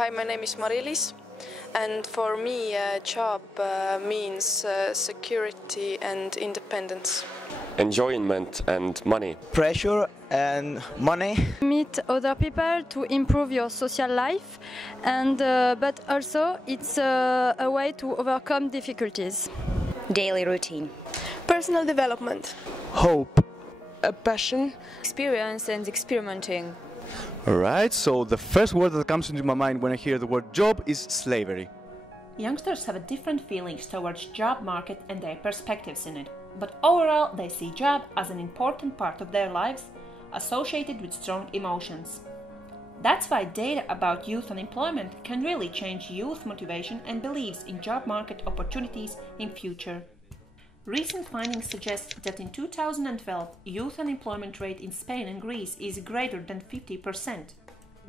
Hi, my name is Marilis, and for me, a job means security and independence. Enjoyment and money. Pressure and money. Meet other people to improve your social life, and but also it's a way to overcome difficulties. Daily routine. Personal development. Hope. A passion. Experience and experimenting. Alright, so the first word that comes into my mind when I hear the word job is slavery. Youngsters have different feelings towards job market and their perspectives in it, but overall they see job as an important part of their lives, associated with strong emotions. That's why data about youth unemployment can really change youth motivation and beliefs in job market opportunities in future. Recent findings suggest that in 2012, youth unemployment rate in Spain and Greece is greater than 50%.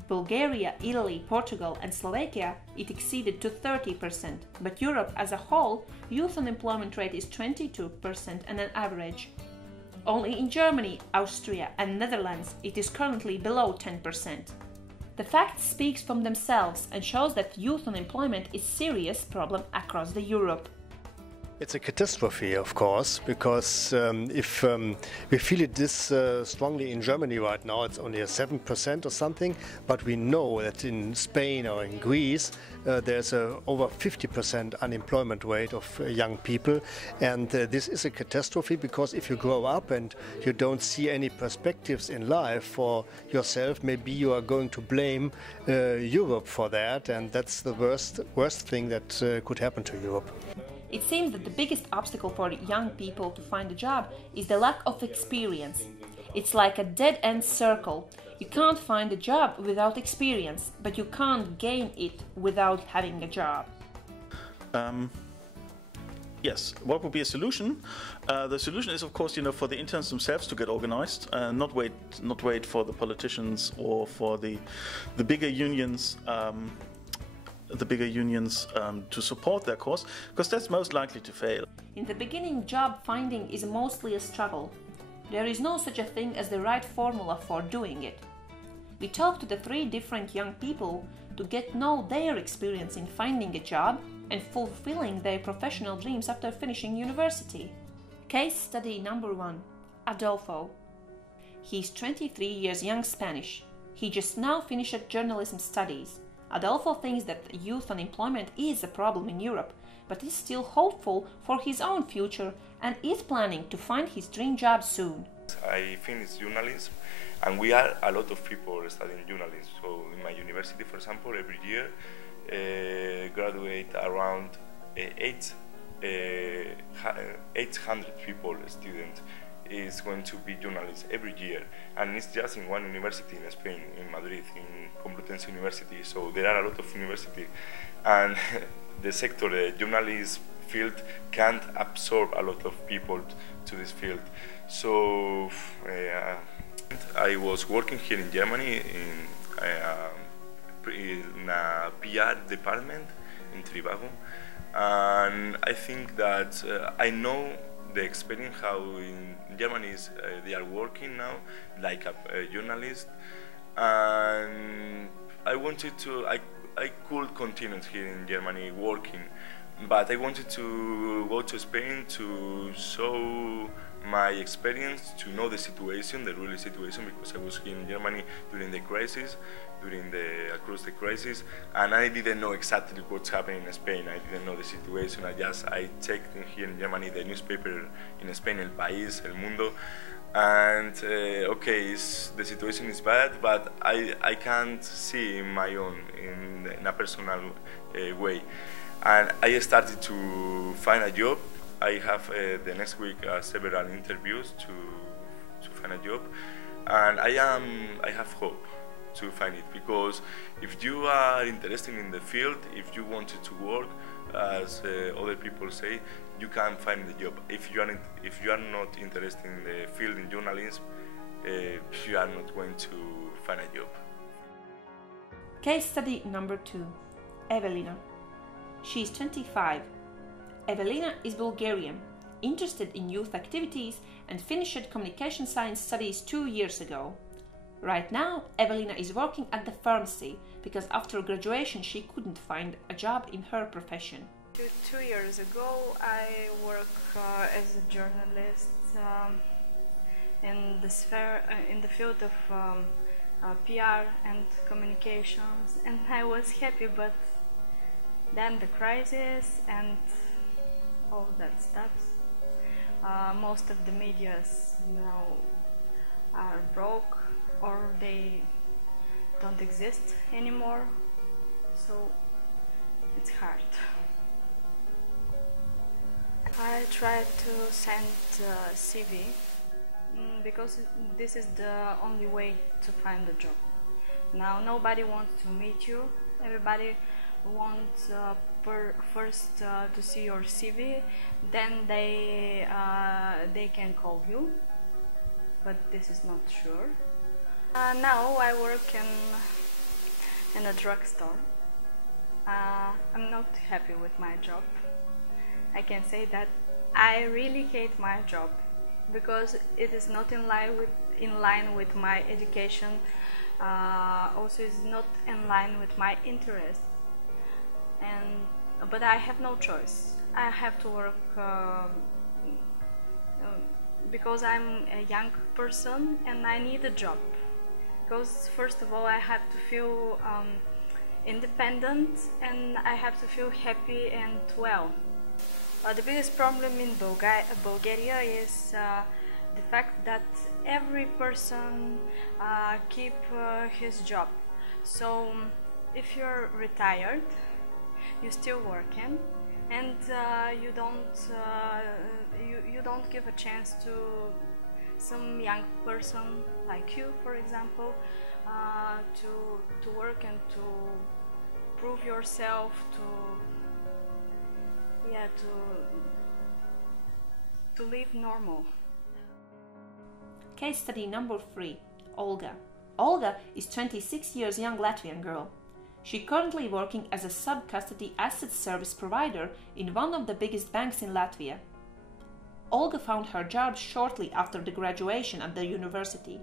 Bulgaria, Italy, Portugal and Slovakia, it exceeded to 30%, but Europe as a whole, youth unemployment rate is 22% and an average. Only in Germany, Austria and Netherlands, it is currently below 10%. The facts speak for themselves and shows that youth unemployment is a serious problem across the Europe. It's a catastrophe, of course, because if we feel it this strongly in Germany right now, it's only a 7% or something, but we know that in Spain or in Greece there's a over 50% unemployment rate of young people, and this is a catastrophe because if you grow up and you don't see any perspectives in life for yourself, maybe you are going to blame Europe for that, and that's the worst thing that could happen to Europe. It seems that the biggest obstacle for young people to find a job is the lack of experience. It's like a dead-end circle. You can't find a job without experience, but you can't gain it without having a job. Yes, what would be a solution? The solution is, of course, for the interns themselves to get organized, not wait for the politicians or for the bigger unions. To support their cause, because that's most likely to fail. In the beginning, job finding is mostly a struggle. There is no such a thing as the right formula for doing it. We talked to the 3 different young people to get to know their experience in finding a job and fulfilling their professional dreams after finishing university. Case study number 1. Adolfo. He's 23 years young Spanish. He just now finished journalism studies. Adolfo thinks that youth unemployment is a problem in Europe, but is still hopeful for his own future and is planning to find his dream job soon. I finished journalism, and we are a lot of people studying journalism. So in my university, for example, every year graduate around 800 people, students, is going to be journalists every year, and it's just in one university in Spain, in Madrid, in Complutense University. So there are a lot of universities, and the sector, the journalism field, can't absorb a lot of people to this field. So I was working here in Germany in a PR department in Trivago, and I think that I know the experience how in Germany they are working now like a journalist, and I wanted to, I could continue here in Germany working, but I wanted to go to Spain to show my experience, to know the situation, the real situation, because I was here in Germany during the crisis, across the crisis, and I didn't know exactly what's happening in Spain. I didn't know the situation. I checked here in Germany the newspaper in Spain, El País, El Mundo, and okay, the situation is bad, but I can't see in my own, in a personal way. And I started to find a job. I have the next week several interviews to find a job, and I have hope to find it, because if you are interested in the field, if you wanted to work, as other people say, you can find the job. If you are not interested in the field in journalism, you are not going to find a job. Case study number 2. Evelina. She is 25. Evelina is Bulgarian, interested in youth activities, and finished communication science studies 2 years ago. Right now, Evelina is working at the pharmacy because after graduation she couldn't find a job in her profession. 2 years ago, I worked as a journalist in the field of PR and communications, and I was happy. But then the crisis and all that stuff. Most of the medias now are broke or they don't exist anymore, so it's hard. I tried to send CV because this is the only way to find a job. Now nobody wants to meet you. Everybody wants first to see your CV, then they can call you, but this is not sure. Now I work in a drugstore. I'm not happy with my job. I can say that I really hate my job because it is not in line with my education. Also, it's not in line with my interest. But I have no choice. I have to work because I'm a young person and I need a job. Because first of all, I have to feel independent and I have to feel happy and well. The biggest problem in Bulgaria is the fact that every person keep his job. So if you're retired, you're still working, and you don't give a chance to some young person like you, for example, to work and to prove yourself, to live normal. Case study number 3, Olga. Olga is 26 years young Latvian girl. She currently working as a sub-custody asset service provider in one of the biggest banks in Latvia. Olga found her job shortly after the graduation at the university.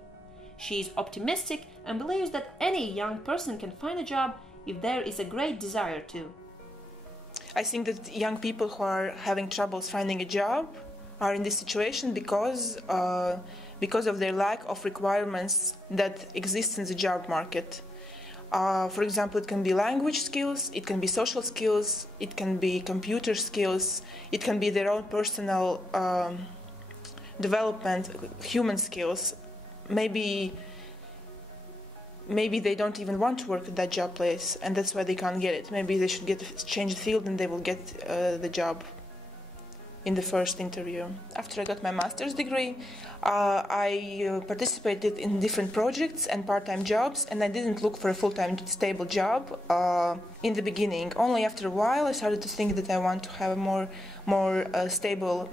She is optimistic and believes that any young person can find a job if there is a great desire to. I think that young people who are having troubles finding a job are in this situation because of their lack of requirements that exist in the job market. For example, it can be language skills, it can be social skills, it can be computer skills, it can be their own personal development, human skills. Maybe they don't even want to work at that job place, and that's why they can't get it. Maybe they should change the field and they will get the job in the first interview. After I got my master's degree, I participated in different projects and part-time jobs, and I didn't look for a full-time stable job in the beginning. Only after a while I started to think that I want to have a more stable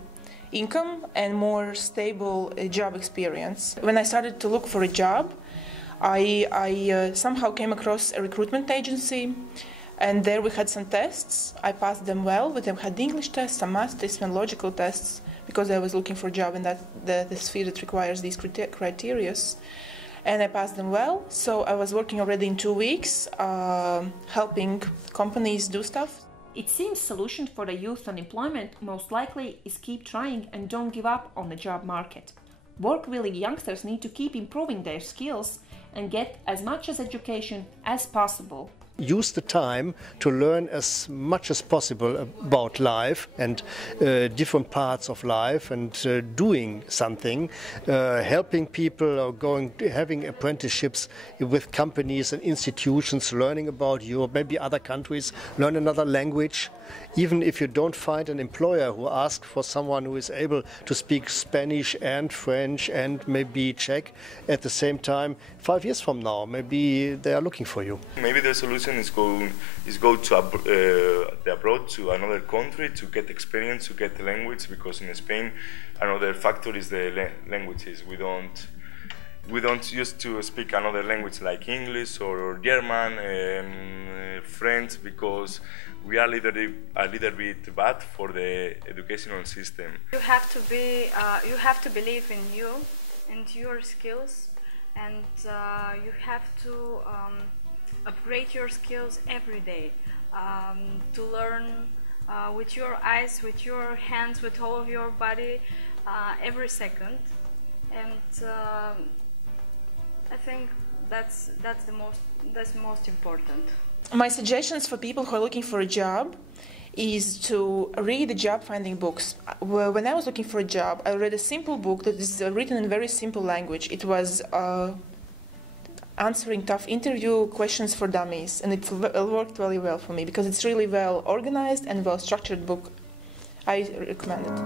income and more stable job experience. When I started to look for a job, I somehow came across a recruitment agency, and there we had some tests. I passed them well. We had English tests, some math tests, and logical tests, because I was looking for a job in the sphere that requires these criteria. And I passed them well, so I was working already in 2 weeks, helping companies do stuff. It seems solution for the youth unemployment most likely is keep trying and don't give up on the job market. Work-willing youngsters need to keep improving their skills and get as much as education as possible. Use the time to learn as much as possible about life and different parts of life, and doing something, helping people, or having apprenticeships with companies and institutions, learning about Europe, maybe other countries, learn another language. Even if you don't find an employer who asks for someone who is able to speak Spanish and French and maybe Czech at the same time, 5 years from now, maybe they are looking for you. Maybe the solution is go to abroad, to another country, to get experience, to get the language, because in Spain another factor is the languages. We don't used to speak another language like English or German, French, because we are a little bit bad for the educational system. You have to believe in you and your skills, and you have to upgrade your skills every day, to learn with your eyes, with your hands, with all of your body, every second. And I think that's the most important. My suggestions for people who are looking for a job is to read the job finding books. When I was looking for a job, I read a simple book that is written in very simple language. It was answering tough interview questions for dummies, and it worked really well for me because it's really well organized and well structured book. I recommend it.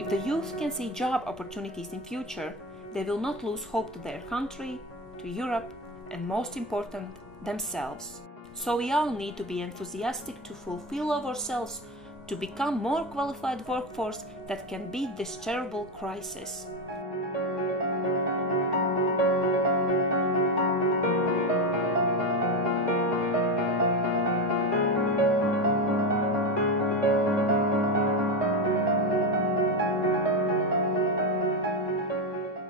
If the youth can see job opportunities in future, they will not lose hope to their country, to Europe, and most important, themselves. So we all need to be enthusiastic to fulfill ourselves, to become more qualified workforce that can beat this terrible crisis.